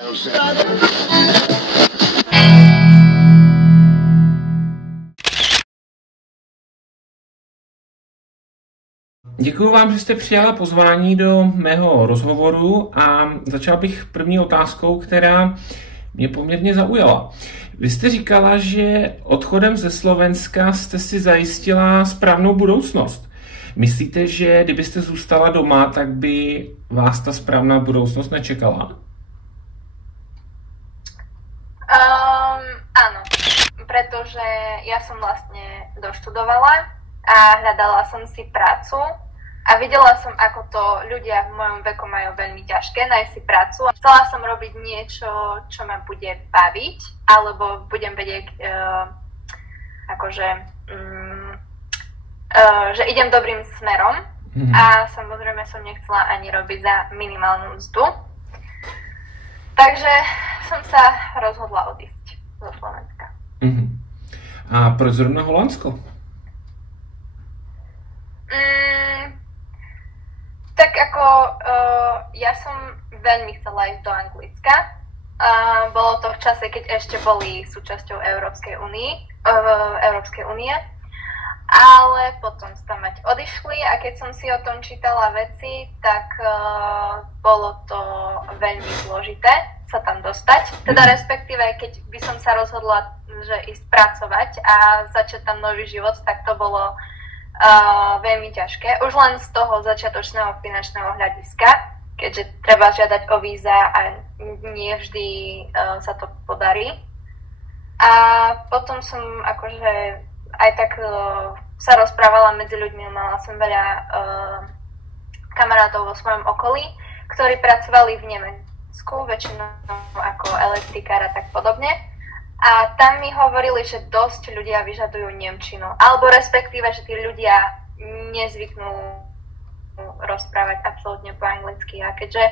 Děkuji vám, že jste přijala pozvání do mého rozhovoru a začal bych první otázkou, která mě poměrně zaujala. Vy jste říkala, že odchodem ze Slovenska jste si zajistila správnou budoucnost. Myslíte, že kdybyste zůstala doma, tak by vás ta správná budoucnost nečekala? Áno, pretože ja som vlastne doštudovala a hľadala som si prácu a videla som, ako to ľudia v mojom veku majú veľmi ťažké nájsť si prácu. Chcela som robiť niečo, čo ma bude baviť, alebo budem vedieť, že idem dobrým smerom a samozrejme som nechcela ani robiť za minimálnu mzdu. Takže som sa rozhodla odísť zo Slovenska. A proč zrovna Holandsko? Tak ako ja som veľmi chcela ísť do Anglicka. Bolo to v čase, keď ešte boli súčasťou Európskej únie. Ale potom sa tam odišli a keď som si o tom čítala veci, tak bolo to veľmi zložité sa tam dostať. Teda respektíve, keď by som sa rozhodla, že ísť pracovať a začať tam nový život, tak to bolo veľmi ťažké. Už len z toho začiatočného finančného hľadiska, keďže treba žiadať o víza a nie vždy sa to podarí. A potom som akože aj tak sa rozprávala medzi ľuďmi, mala som veľa kamarátov vo svojom okolí, ktorí pracovali v Nemecku, väčšinou ako elektrikár a tak podobne. A tam mi hovorili, že dosť ľudia vyžadujú nemčinu, alebo respektíve, že tí ľudia nezvyknú rozprávať absolútne po anglicky. A keďže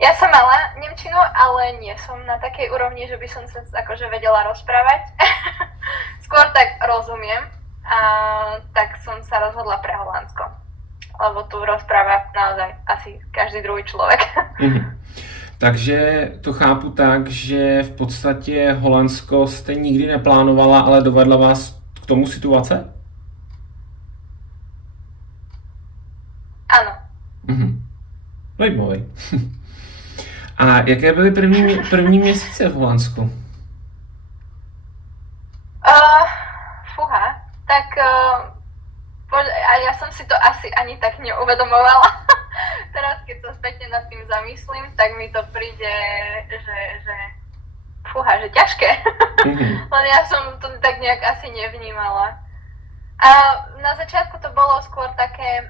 ja som mala nemčinu, ale nie som na takej úrovni, že by som sa akože vedela rozprávať. Skôr tak rozumiem, tak som sa rozhodla pre Holandsko. Lebo tu rozpráva naozaj asi každý druhý človek. Takže to chápu tak, že v podstatě Holandsko jste nikdy neplánovala, ale dovedla vás k tomu situace? Áno. Zajímavý. A jaké byly první měsíce v Holandsku? Fúha, tak a ja som si to asi ani tak neuvedomovala. Teraz, keď sa späťne nad tým zamyslím, tak mi to príde, že fúha, že ťažké. Len ja som to tak nejak asi nevnímala. A na začiatku to bolo skôr také...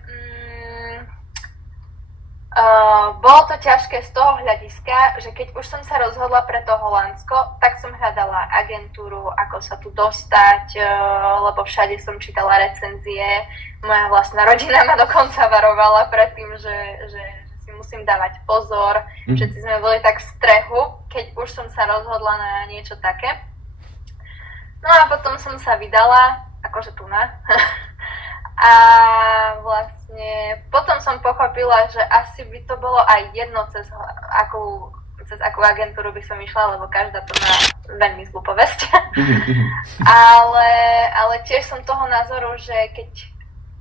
bolo to ťažké z toho hľadiska, že keď už som sa rozhodla pre to Holandsko, tak som hľadala agentúru, ako sa tu dostať, lebo všade som čítala recenzie. Moja vlastná rodina ma dokonca varovala pred tým, že si musím dávať pozor. Všetci sme boli tak v strehu, keď už som sa rozhodla na niečo také. No a potom som sa vydala, akože tu na. A vlastne potom som pochopila, že asi by to bolo aj jedno, cez akú agentúru by som išla, lebo každá to má veľmi zlú povesť. ale tiež som toho názoru, že keď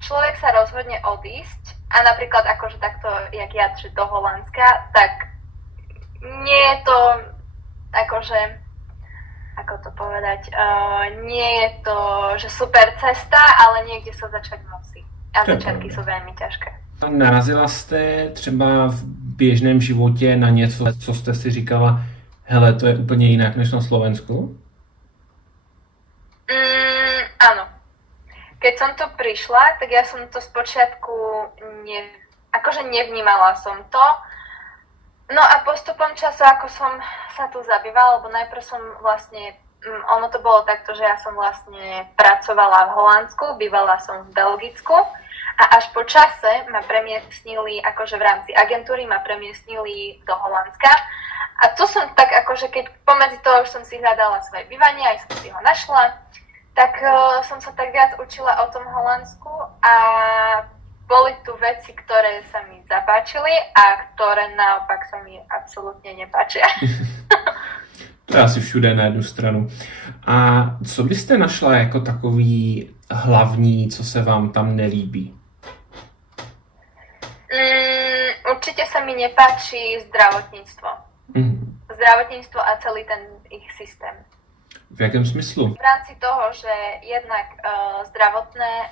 človek sa rozhodne odísť, a napríklad akože takto, jak ja, že do Holandska, tak nie je to akože... Ako to povedať, nie je to, že super cesta, ale niekde sa začať musí. A začiatky sú veľmi ťažké. Narazila jste třeba v běžném životě na něco, co jste si říkala, hele, to je úplně jinak než na Slovensku? Áno. Keď som tu prišla, tak ja som to spočiatku nevnímala som to. No a postupom času, ako som sa tu zabývala, lebo najprv som vlastne, ono to bolo takto, že ja som vlastne pracovala v Holandsku, bývala som v Belgicku a až po čase ma premiestnili, akože v rámci agentúry ma premiestnili do Holandska. A tu som tak akože, keď pomedzi toho už som si hľadala svoje bývanie, aj som si ho našla, tak som sa tak viac učila o tom Holandsku a boli tu veci, ktoré sa mi zapáčili a ktoré naopak sa mi absolútne nepáčia. To je asi všude na jednu stranu. A co byste našla jako takový hlavní, co se vám tam nelíbí? Určite sa mi nepáči zdravotníctvo. Zdravotníctvo a celý ten ich systém. V jakém smyslu? V rámci toho, že jednak zdravotné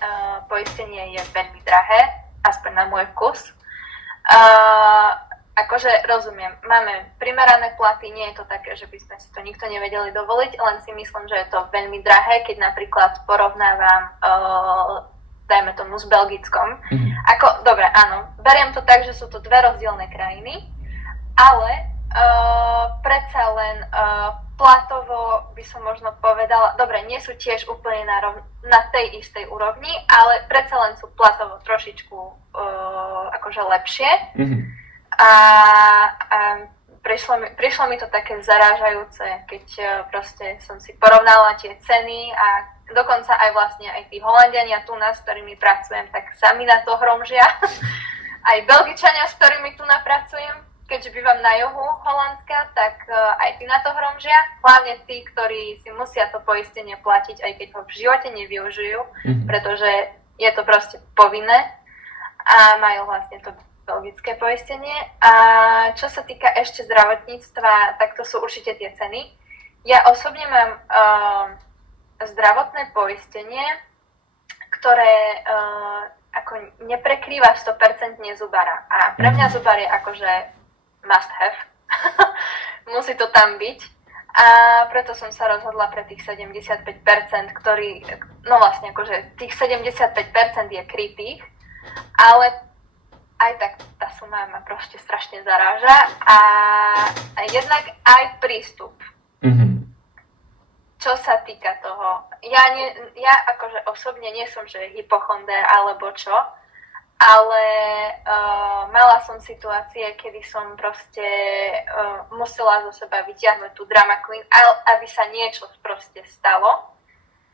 poistenie je veľmi drahé, aspoň na môj vkus. Akože rozumiem, máme primerané platy, nie je to také, že by sme si to nikto nevedeli dovoliť, len si myslím, že je to veľmi drahé, keď napríklad porovnávam, dajme tomu, s Belgickom. Dobre, áno, beriem to tak, že sú to dve rozdielne krajiny, ale predsa len platovo by som možno povedala, dobre, nie sú tiež úplne na tej istej úrovni, ale predsa len sú platovo trošičku akože lepšie. A prišlo mi to také zarážajúce, keď proste som si porovnala tie ceny a dokonca aj vlastne aj tí Holanďania tu nás, s ktorými pracujem, tak sami na to hromžia. Aj Belgičania, s ktorými tu napracujem, keďže bývam na juhu Holandska, tak aj tí na to hromžia. Hlavne tí, ktorí si musia to poistenie platiť, aj keď ho v živote nevyužijú, pretože je to proste povinné a majú vlastne to belgické poistenie. A čo sa týka ešte zdravotníctva, tak to sú určite tie ceny. Ja osobne mám zdravotné poistenie, ktoré ako neprekrýva 100% zubara. A pre mňa zubar je akože must have. Musí to tam byť. A preto som sa rozhodla pre tých 75%, ktorý, no vlastne akože tých 75% je krytých, ale aj tak tá suma ma proste strašne zaráža a jednak aj prístup. Čo sa týka toho, ja akože osobne nie som, že hypochonder alebo čo, ale mala som situácie, kedy som proste musela zo seba vyťahnuť tú drama queen, aby sa niečo proste stalo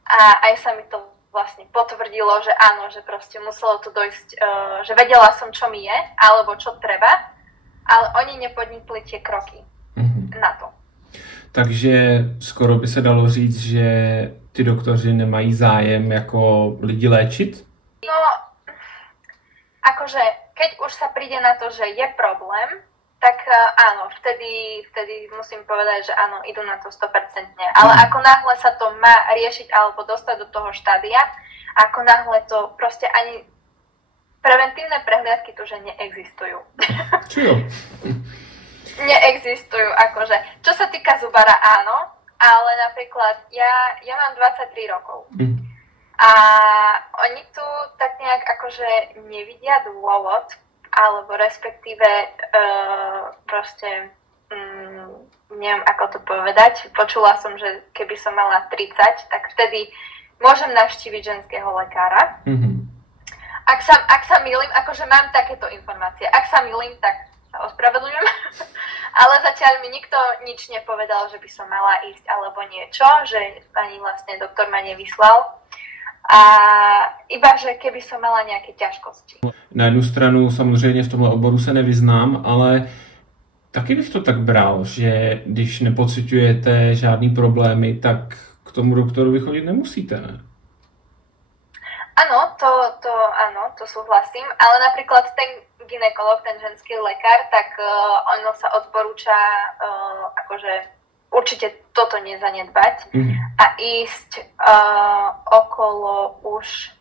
a aj sa mi to vlastne potvrdilo, že áno, že proste muselo to dojsť, že vedela som, čo mi je, alebo čo treba, ale oni nepodnikli tie kroky na to. Takže skoro by se dalo říct, že ty doktoři nemají zájem jako lidi léčit? No, akože keď už sa príde na to, že je problém, tak áno, vtedy musím povedať, že áno, idú na to 100%. Ale ako náhle sa to má riešiť alebo dostať do toho štádia, ako náhle to proste ani preventívne prehliadky tu, že neexistujú. Čo? Neexistujú, akože. Čo sa týka zubara, áno, ale napríklad ja mám 23 rokov. A oni tu tak nejak akože nevidia dôvod, alebo respektíve proste neviem ako to povedať. Počula som, že keby som mala 30, tak vtedy môžem navštíviť ženského lekára. Ak sa mýlim, akože mám takéto informácie. Ak sa mýlim, tak sa ospravedlňujem. Ale zatiaľ mi nikto nič nepovedal, že by som mala ísť alebo niečo, že ani vlastne doktor ma nevyslal. A iba, že keby som mala nějaké ťažkosti. Na jednu stranu samozřejmě v tomhle oboru se nevyznám, ale taky bych to tak bral, že když nepociťujete žádný problémy, tak k tomu doktorovi chodit nemusíte, ne? Áno, to súhlasím, ale napríklad ten gynekolog, ten ženský lekár, tak ono sa odporúča akože určite toto nezanedbať a ísť okolo už,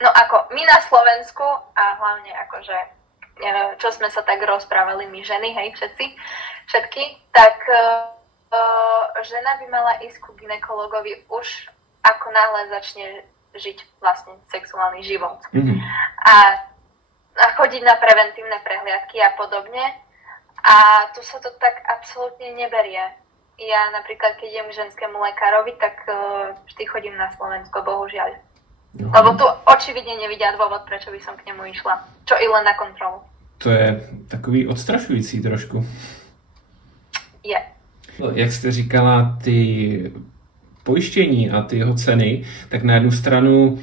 no ako my na Slovensku a hlavne akože, čo sme sa tak rozprávali my ženy, hej, všetky, tak žena by mala ísť ku gynekologovi už ako náhle začne žiť vlastne sexuálny život. A chodiť na preventívne prehliadky a podobne. A tu sa to tak absolútne neberie. Ja napríklad, keď idem k ženskému lekárovi, tak vždy chodím na Slovensko, bohužiaľ. Lebo tu očividne nevidia dôvod, prečo by som k nemu išla. Čo i len na kontrolu. To je takový odstrašující trošku. Je. Jak jste říkala, ty pojištění a ty jeho ceny, tak na jednu stranu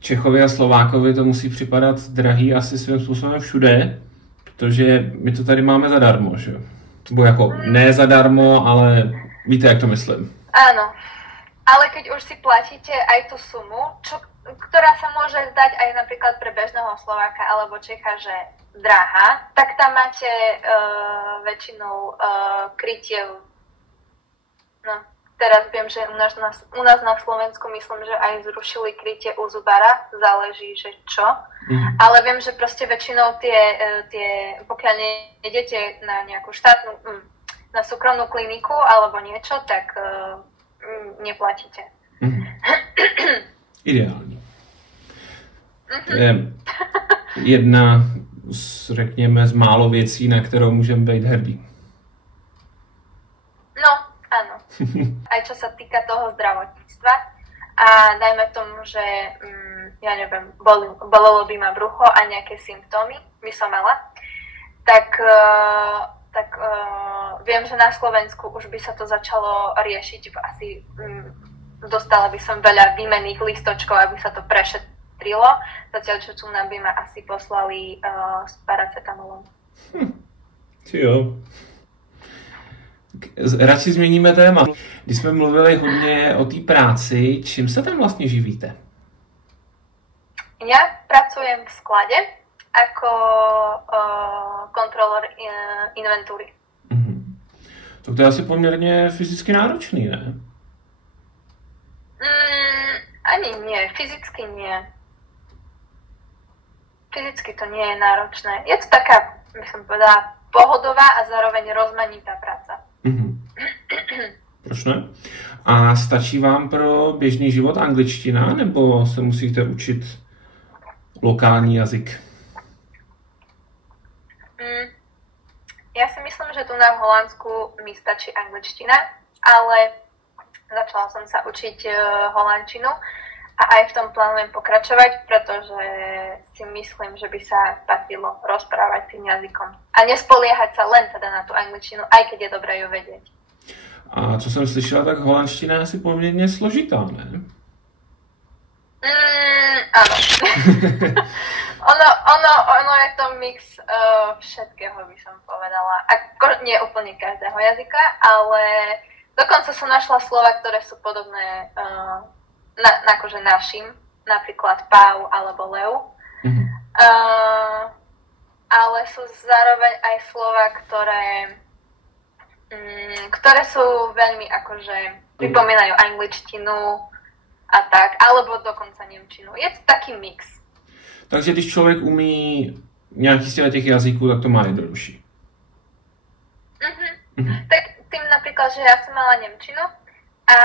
Čechovi a Slovákovi to musí připadat drahý asi svým způsobem všude, protože my to tady máme zadarmo, že? Bo jako ne zadarmo, ale víte, jak to myslím. Áno, ale keď už si platíte aj tú sumu, ktorá sa môže zdať aj napríklad pre bežného Slováka alebo Čecha, že drahá, tak tam máte väčšinou krytie. No, teraz viem, že u nás na Slovensku myslím, že aj zrušili krytie u zubara, záleží, že čo. Ale viem, že proste väčšinou pokiaľ nejdete na nejakú štátnu, na súkromnú kliniku alebo niečo, tak neplatíte. Ideální. To je jedna řekněme, z málo věcí, na kterou můžeme být hrdí. No, áno. Aj čo sa týka toho zdravotníctva. A dajme tomu, že ja neviem, bolelo by ma brucho a nejaké symptómy by som mala, tak viem, že na Slovensku už by sa to začalo riešiť. Asi dostala by som veľa výmenných listočkov, aby sa to prešetrilo. Zatiaľ, čo tu nám by ma asi poslali s paracetamolom. Jo. Radši změníme téma. Když jsme mluvili hodně o té práci, čím se tam vlastně živíte? Ja pracujem v sklade ako kontrolor inventúry. Tak to je asi poměrně fyzicky náročný, ne? Ani nie, fyzicky nie. Fyzicky to nie je náročné. Je to taká, by som povedala, pohodová a zároveň rozmanitá práca. Proč ne? A stačí vám pro běžný život angličtina, nebo se musíte učit lokální jazyk? Ja si myslím, že tu na Holandsku mi stačí angličtina, ale začala som sa učiť holandčinu a aj v tom plánujem pokračovať, pretože si myslím, že by sa patrilo rozprávať tým jazykom. A nespoliehať sa len teda na tú angličtinu, aj keď je dobré ju vedieť. A co jsem slyšela, tak holandština je asi poměrně složitá, ne? Áno. ono je to mix všetkého, by som povedala. Nie úplne každého jazyka, ale dokonca som našla slova, ktoré sú podobné akože našim, napríklad pau alebo leu. Ale sú zároveň aj slova, ktoré sú veľmi akože pripomínajú angličtinu a tak, alebo dokonca nemčinu. Je to taký mix. Takže když člověk umí nějaký z těch jazyků, tak to má jednodušší. Tak tým napríklad, že ja som mala nemčinu a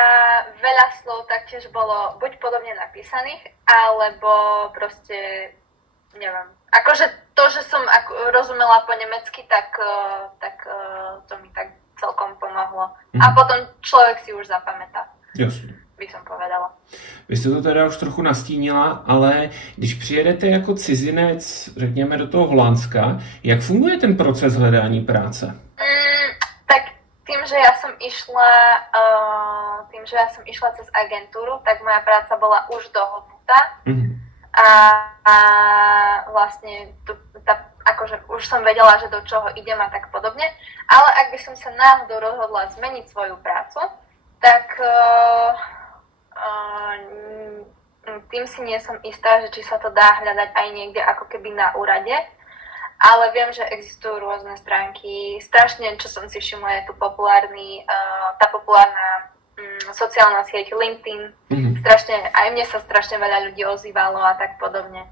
veľa slov taktiež bolo buď podobne napísaných, alebo proste, neviem. Akože to, že som rozumela po nemecky, tak to mi tak celkom pomohlo. A potom človek si už zapamätá. Jasně. By som povedala. Vy jste to teda už trochu nastínila, ale když přijedete jako cizinec, řekněme, do toho Holandska, jak funguje ten proces hledání práce? Tak tým, že ja som išla cez agentúru, tak moja práca bola už dohodnutá. A vlastne akože už som vedela, že do čoho idem a tak podobne. Ale ak by som sa náhodou rozhodla zmeniť svoju prácu, tak tým si nie som istá, že či sa to dá hľadať aj niekde ako keby na úrade, ale viem, že existujú rôzne stránky. Strašne, čo som si všimla, je tu tá populárna sociálna sieť LinkedIn. Strašne, aj mne sa strašne veľa ľudí ozývalo a tak podobne.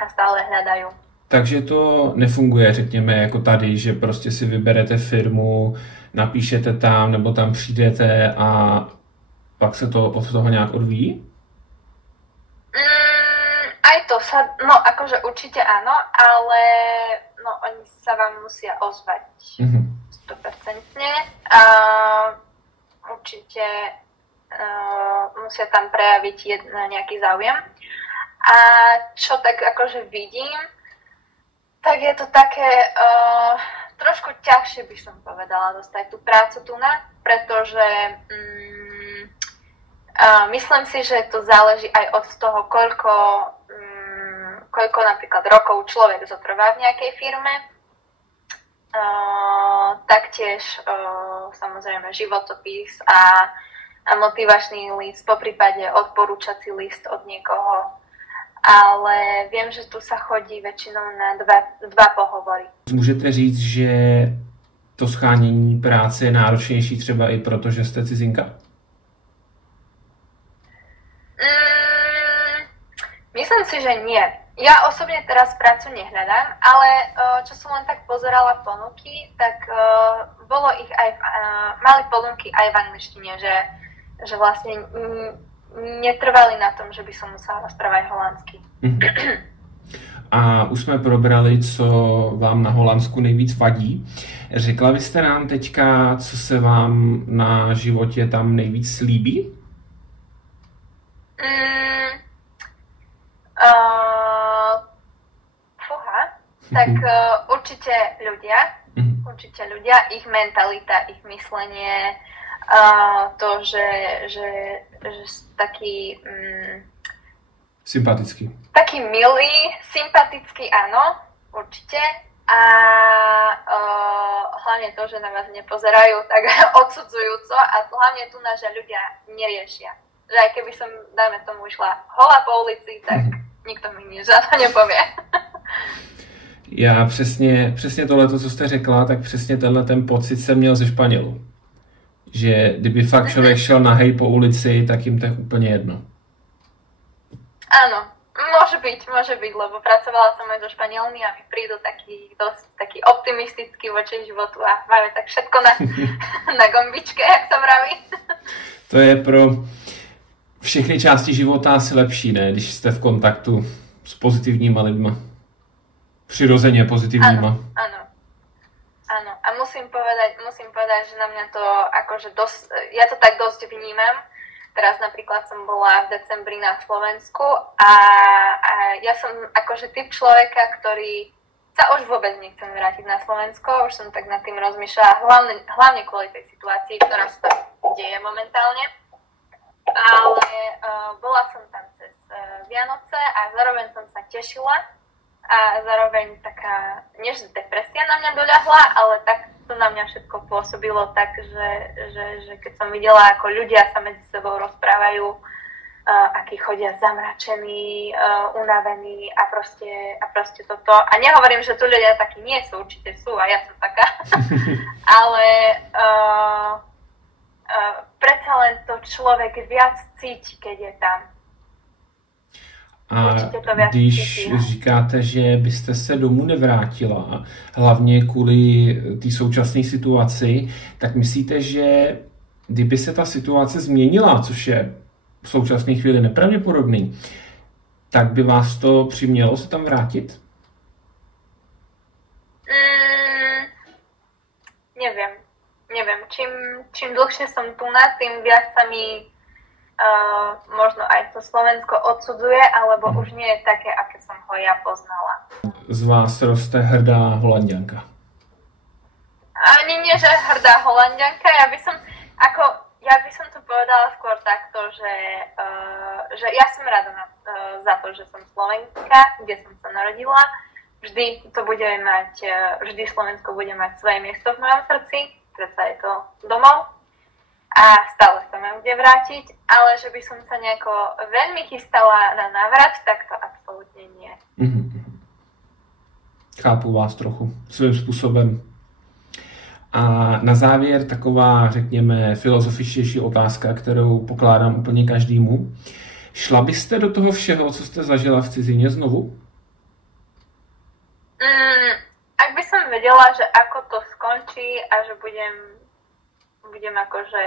A stále hľadajú. Takže to nefunguje, řekněme, jako tady, že prostě si vyberete firmu, napíšete tam, nebo tam přijdete a pak se to od toho nějak odvíjí? Aj to sa, no akože určite áno, ale no oni sa vám musia ozvať 100%. A určite musia tam prejaviť nejaký záujem. A čo tak akože vidím, tak je to také trošku ťažšie, by som povedala, dostať tú prácu tu pretože myslím si, že to záleží aj od toho, koľko napríklad rokov človek zotrvá v nejakej firme. taktiež samozrejme životopis a motivačný list, poprípade odporúčací list od niekoho. Ale viem, že tu sa chodí väčšinou na dva pohovory. Můžete říct, že to shánění práce je náročnější třeba i proto, že jste cizinka? Myslím si, že nie. Ja osobne teraz prácu nehľadám, ale čo som len tak pozerala ponuky, tak bolo ich aj mali ponuky aj v angličtine, že vlastne netrvali na tom, že by som musela rozprávať holandsky. A už jsme probrali, co vám na Holandsku nejvíc vadí. Řekla byste nám teďka, co se vám na životě tam nejvíc líbí? Tak určite ľudia, ich mentalita, ich myslenie, to, že taký sympatický. Taký milý, sympatický, áno, určite. A hlavne to, že na vás nepozerajú tak odsudzujúco a hlavne tu že ľudia neriešia. Že aj keby som, dajme tomu, išla holá po ulici, tak nikto mi nič za to nepovie. Já přesně tohleto, co jste řekla, tak přesně tenhle ten pocit jsem měl ze Španělu. Že kdyby fakt člověk šel nahej po ulici, tak jim to je úplně jedno. Áno, môže byť, lebo pracovala som aj so Španielmi a mi prídu taký optimistický voči životu a majú tak všetko na gombičke, jak sa vraví. To je pro všechny části života asi lepší, ne? Když jste v kontaktu s pozitivníma lidma. Přirozeně pozitivníma. Áno. A musím povedať, že na mňa to akože ja to tak dosť vnímam. Teraz napríklad som bola v decembri na Slovensku a ja som akože typ človeka, ktorý sa už vôbec nechcem vrátiť na Slovensko. Už som tak nad tým rozmýšľala, hlavne kvôli tej situácii, ktorá sa deje momentálne. Ale bola som tam cez Vianoce a zároveň som sa tešila. A zároveň taká, nie že depresia na mňa doľahla, ale tak to na mňa všetko pôsobilo tak, že keď som videla, ako ľudia sa medzi sebou rozprávajú, akí chodia zamračení, unavení a proste toto. A nehovorím, že tu ľudia takí nie sú, určite sú a ja som taká, ale predsa len to človek viac cíti, keď je tam. A když říkáte, že byste se domů nevrátila, hlavně kvůli té současné situaci, tak myslíte, že kdyby se ta situace změnila, což je v současné chvíli nepravděpodobný, tak by vás to přimělo se tam vrátit? Neviem. Čím dlhšie som tu tým viac sa mi možno aj to Slovensko odsudzuje, alebo už nie je také, aké som ho ja poznala. Z vás roste hrdá Holanďanka. Ani nie, že hrdá Holanďanka. Ja by som to povedala skôr takto, že ja som rada za to, že som Slovenka, kde som sa narodila. Vždy Slovensko bude mať svoje miesto v mojom srdci, predsa je to domov. A stále sa mám kde vrátiť, ale že by som sa nejako veľmi chystala na návrat, tak to absolútne nie. Chápu vás trochu svým způsobem. A na závěr taková, řekněme, filozofičtější otázka, kterou pokládám úplně každému. Šla byste do toho všeho, co jste zažila v cizině znovu? Ak by som vedela, že ako to skončí a že budem akože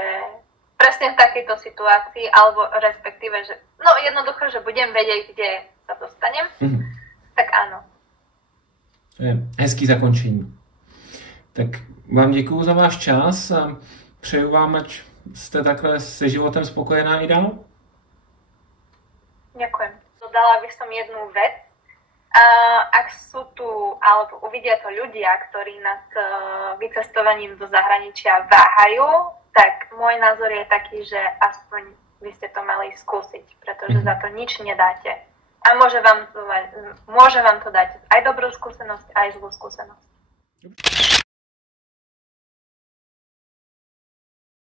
presne v takejto situácii, alebo respektíve, že jednoducho, že budem vedieť, kde sa dostanem, tak áno. To je hezký zakončení. Tak vám děkuju za váš čas a přeju vám, ať jste takhle se životem spokojená i dál. Ďakujem. Dodala by som jednu vec. Ak sú tu, alebo uvidia to ľudia, ktorí nad vycestovaním do zahraničia váhajú, tak môj názor je taký, že aspoň by ste to mali skúsiť, pretože za to nič nedáte. A môže vám to dať aj dobrú skúsenosť, aj zlú skúsenosť.